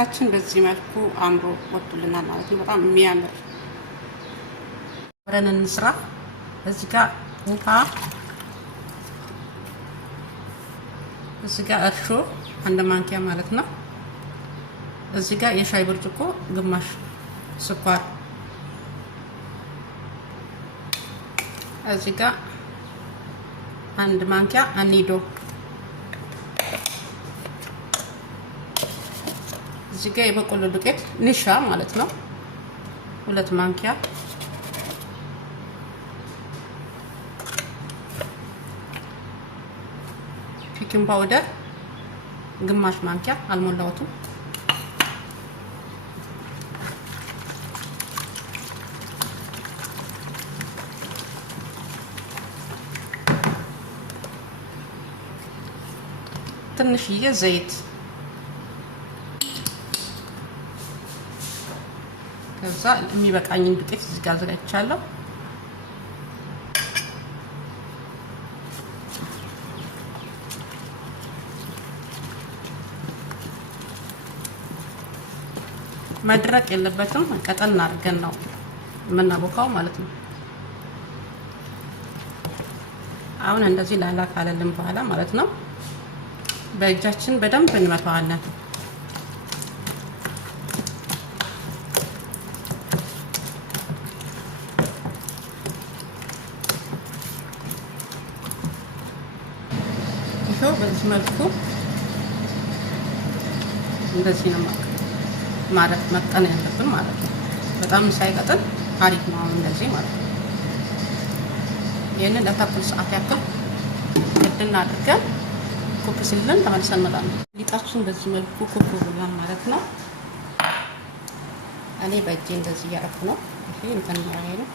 ጌማታችን በዚህ መልኩ አምሮ ወጥቶልናል ማለት ነው። በጣም የሚያምር አብረን እንስራ። እዚህ ጋር ውሃ፣ እዚህ ጋር እርሾ 1 ማንኪያ ማለት ነው። እዚህ ጋር የሻይ ብርጭቆ ግማሽ ስኳር፣ እዚህ ጋር 1 ማንኪያ አኒዶ፣ እዚህ ጋር የበቆሎ ዱቄት ንሻ ማለት ነው 2 ማንኪያ፣ ቤኪንግ ፓውደር ግማሽ ማንኪያ አልሞላሁትም፣ ትንሽዬ ዘይት፣ ከዛ የሚበቃኝን ዱቄት እዚህ ጋር አዘጋጅቻለሁ። መድረቅ የለበትም፣ ቀጠን አድርገን ነው የምናቦካው ማለት ነው። አሁን እንደዚህ ላላ ካለልን በኋላ ማለት ነው በእጃችን በደንብ እንመታዋለን። ይሄው በዚህ መልኩ እንደዚህ ነው ማለት መቀጠን ያለብን ማለት ነው። በጣም ሳይቀጥን አሪፍ ነው እንደዚህ ማለት ነው። ይሄንን ለተኩል ሰዓት ያክል ክድና አድርገን ኩክ ሲልን ተመልሰን እንመጣለን። ሊጣችን በዚህ መልኩ ኩክ ብሏል ማለት ነው። እኔ በእጄ እንደዚህ እያደረኩ ነው። ይሄ እንትን ማለት ነው።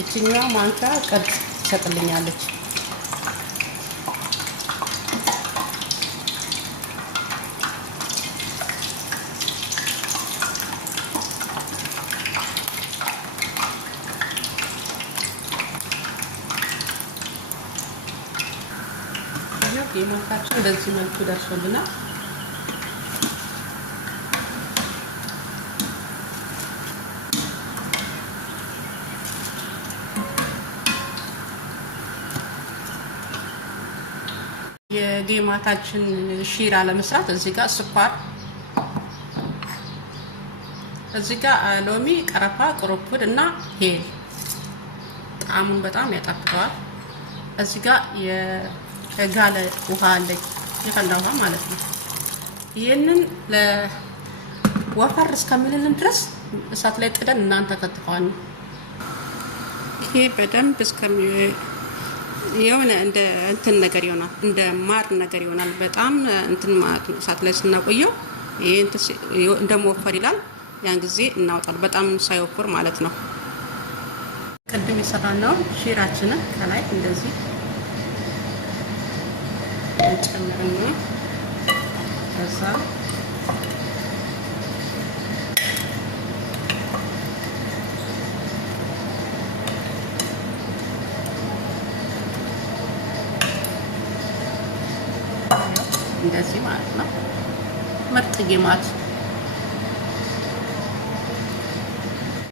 እቺኛዋ ማንኪያ ቅርጽ ትሰጥልኛለች። ጌማታችን በዚህ መልኩ ደርሶልናል። የጌማታችን ሺራ ለመስራት እዚህ ጋር ስኳር፣ እዚህ ጋር ሎሚ፣ ቀረፋ፣ ቅርንፉድ እና ሄል ጣዕሙን በጣም ያጣፍጠዋል። እዚህ ጋር የጋለ ውሃ አለኝ፣ የፈላ ውሃ ማለት ነው። ይሄንን ለወፈር እስከሚልልን ድረስ እሳት ላይ ጥደን እናንተ ከተፋኑ። ይሄ በደንብ የሆነ እንደ እንትን ነገር ይሆናል፣ እንደ ማር ነገር ይሆናል። በጣም እንትን ማለት ነው። እሳት ላይ ስናቆየው ይሄ እንደመወፈር ይላል። ያን ጊዜ እናወጣለን፣ በጣም ሳይወፍር ማለት ነው። ቅድም የሰራነው ሺራችንን ከላይ እንደዚህ እንጨምርና ከዛ እንደዚህ ማለት ነው። ምርጥ ጌማት